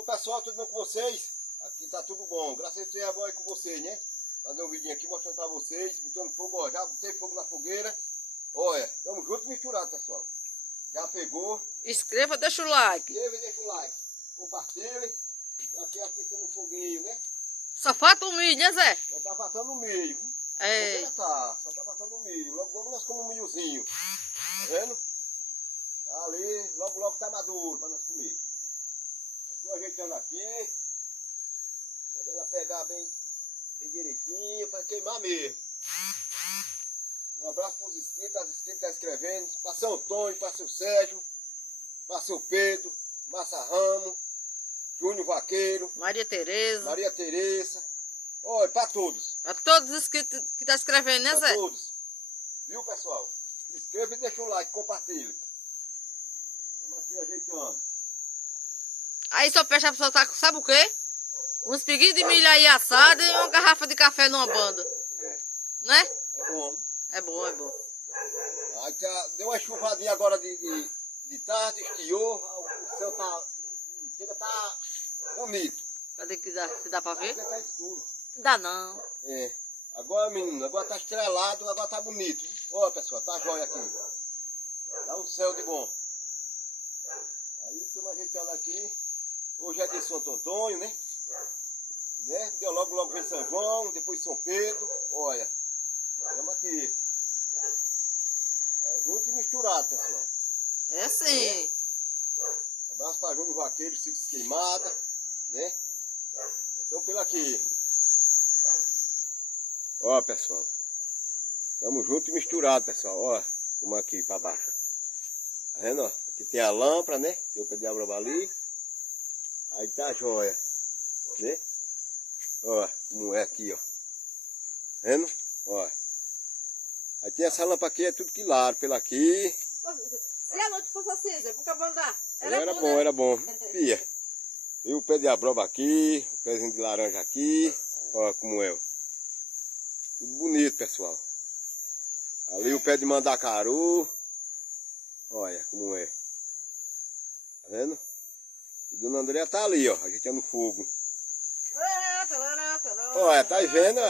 Ô pessoal, tudo bom com vocês? Aqui tá tudo bom, graças a Deus é bom aí com vocês, né? Fazer um vidinho aqui mostrando pra vocês, botando fogo, ó, já botei fogo na fogueira. Olha, tamo junto e misturado, pessoal. Já pegou. Inscreva, deixa o like. Inscreva e deixa o like. Compartilhe. Aqui aquecendo um foguinho, né? Só falta o milho, né, Zé? Só tá faltando o milho. É. Fogueira tá, só tá faltando o milho. Logo, logo nós comemos um milhozinho. Tá vendo? Tá ali, logo, logo tá maduro pra nós comer. Estou ajeitando aqui. Quando ela pegar bem direitinho, para queimar mesmo. Um abraço para os inscritos, as inscritas que estão escrevendo. Para seu Antônio, para seu Sérgio, para seu Pedro, Massa Ramos, Júnior Vaqueiro, Maria Tereza. Maria Tereza. Olha, para todos. Para todos os inscritos que estão escrevendo, né, Para Zé? todos. Viu, pessoal? Inscreva e deixa o like, compartilhe. Estamos aqui ajeitando. Aí só fecha a pessoa tá com, sabe o quê? Uns piguinhos de milho aí assado e uma garrafa de café numa banda. É. Né? É bom. É bom, é bom. Aí deu uma chuvadinha agora de tarde, esquiou. O céu chega tá bonito. Cadê que dá? Se dá pra ver? Chega tá escuro. Não dá não. É. Agora, menino, agora tá estrelado, agora tá bonito. Olha, pessoal, tá jóia aqui. Tá um céu de bom. Aí estamos ajeitando aqui. Hoje é de Santo Antônio, né? Deu logo vem São João, depois São Pedro. Olha, estamos aqui. Junto e misturado, pessoal. É sim. Abraço para Júnior Vaqueiro, Sítio Queimada, né? Nós estamos pelo aqui. Ó, pessoal. Estamos junto e misturado, pessoal. Ó, como aqui para baixo. Tá vendo, ó? Aqui tem a lâmpada, né? Tem o pé de abra ali. Aí tá a joia, né? Ó, como é aqui, ó. Vendo? Ó. Aí tem essa lâmpada aqui, é tudo claro pela aqui. Se a noite fosse assim, Zé, porque mandar. Era bom, né? Era bom. Fia. E o pé de abroba aqui, o pezinho de laranja aqui. Ó, como é. Tudo bonito, pessoal. Ali o pé de mandacaru. Olha como é. Tá vendo? E Dona Andréia tá ali, ó, ajeitando fogo. Olha, tá vendo?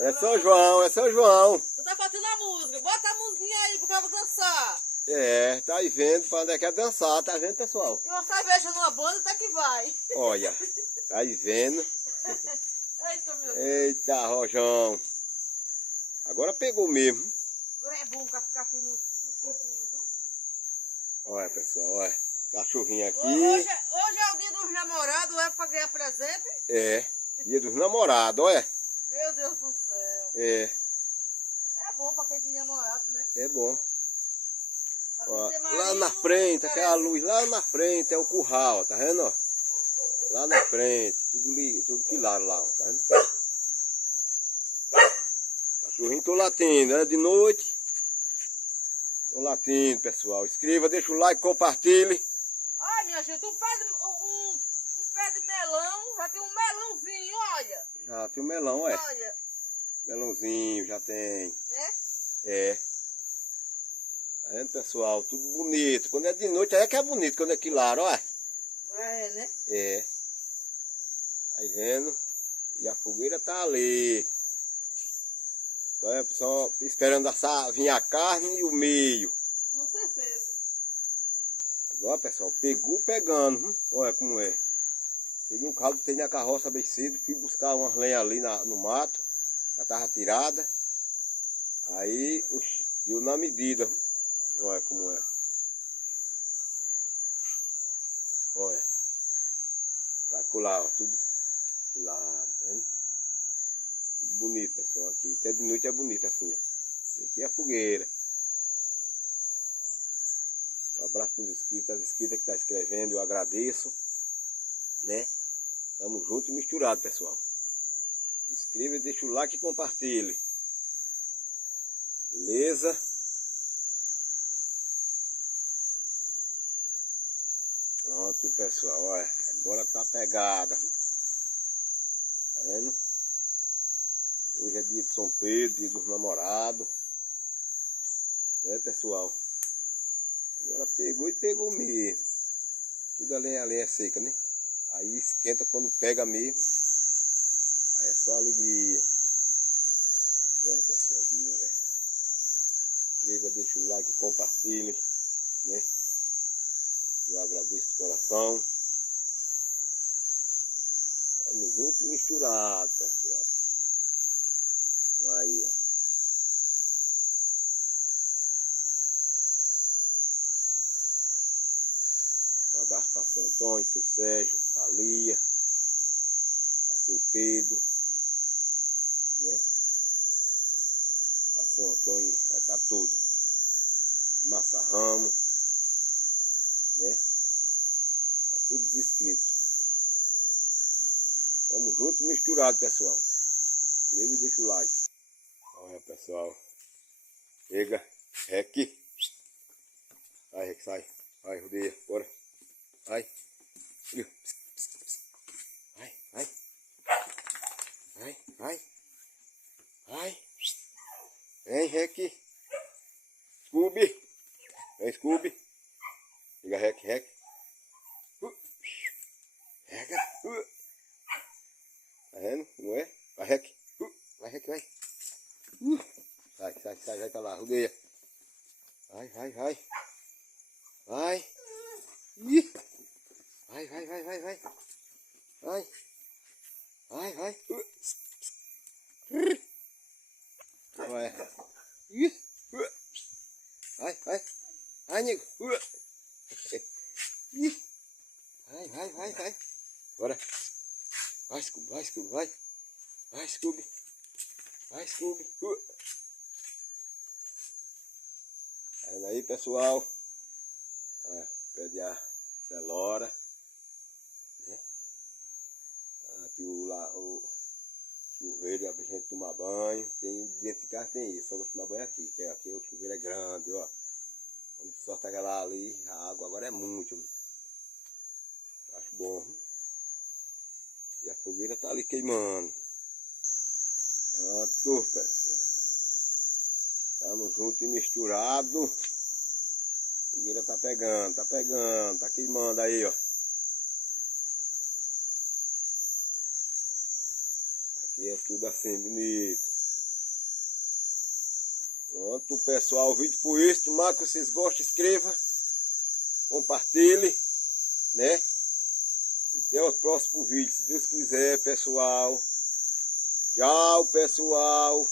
É São João, é São João. Tu tá fazendo a música, bota a musiquinha aí pro cabo dançar. É, tá aí vendo pra onde é que é dançar, tá vendo, pessoal? E uma cerveja numa banda até que vai. Olha, tá aí vendo? Eita, meu Deus. Eita, Rojão. Agora pegou mesmo. Agora é bom pra ficar aqui no quentinho, viu? Olha, pessoal, olha. Cachorrinho aqui. Hoje é o dia dos namorados, é pra ganhar presente? É, dia dos namorados, olha. Meu Deus do céu. É. É bom pra quem tem namorado, né? É bom. Pra Ó, quem tem marido, lá na frente, aquela luz lá na frente é o curral, tá vendo? Ó? Lá na frente, tudo claro lá, ó, tá vendo? Cachorrinho tô latindo, é de noite. Tô latindo, pessoal. Inscreva, deixa o like, compartilhe. Ai, minha gente, um pé de melão, já tem um melãozinho, olha. Já tem o melão, olha. Olha. Melãozinho, já tem. Né? É. Tá vendo, pessoal? Tudo bonito. Quando é de noite, aí é que é bonito, quando é claro, olha. É, né? É. Aí vendo? E a fogueira tá ali. Só esperando assar, vir a carne e o meio. Com certeza. Agora, pessoal, pegou pegando. Olha como é. Peguei um caldo que tem na carroça bem cedo. Fui buscar umas lenhas ali no mato. Já tava tirada. Aí, oxi, deu na medida. Olha como é. Olha. Pra colar, ó, tudo claro, tá vendo? Tudo bonito, pessoal. Aqui até de noite é bonito assim, ó. E aqui é a fogueira. Um abraço para os inscritos, as inscritas que estão escrevendo, eu agradeço. Né? Tamo junto e misturado, pessoal. Inscreva, deixa o like e compartilhe. Beleza? Pronto, pessoal, olha, agora tá pegada. Tá vendo? Hoje é dia de São Pedro, dia dos namorados. Né, pessoal? Agora pegou e pegou mesmo. Tudo a lenha seca, né? Aí esquenta quando pega mesmo. Aí é só alegria. Olha, pessoal, como é. Inscreva, deixa o like, compartilhe, né? Eu agradeço de coração. Tamo junto e misturado, pessoal. Vamos aí, ó. Um abraço para seu Antônio, seu Sérgio, para Lia, para seu Pedro, né? Para seu Antônio, para todos. Massa Ramos, né? Para todos os inscritos. Tamo junto e misturado, pessoal. Inscreva e deixa o like. Olha, pessoal. Chega, Rec. Sai, Rec, sai. Vai, rodeia, bora. Vai. Vai, vai. Vai, vai. Vai. Vem, Rec. Scooby. Vem, Scooby. Chega, Rec, Rec. Rega. Tá vendo? Não é? Vai, Rec. Vai, Rec, vai. Sai, sai, sai, vai pra lá, rodeia. Vai, vai, vai. Vai. Vai, vai, vai, vai, vai. Vai. Vai, vai. Vai. Vai, vai. Vai, nego. Vai, vai, vai, vai. Bora. Vai, Scooby, vai, Scooby, vai. Vai, Scooby. Vai, Scooby. Aí, pessoal. Pé de acelora. Né? Aqui o chuveiro pra gente tomar banho. Tem, dentro de casa tem isso. Só vou tomar banho aqui. Que aqui o chuveiro é grande, ó. Quando solta aquela ali, a água agora é muito. Acho bom. E a fogueira tá ali queimando. Pronto, pessoal. Tamo junto e misturado. A fogueira tá pegando, tá queimando aí, ó. Aqui é tudo assim, bonito. Pronto, pessoal, o vídeo foi isso. Tomara que vocês gostem, inscreva, compartilhe, né? E até o próximo vídeo, se Deus quiser, pessoal. Tchau, pessoal.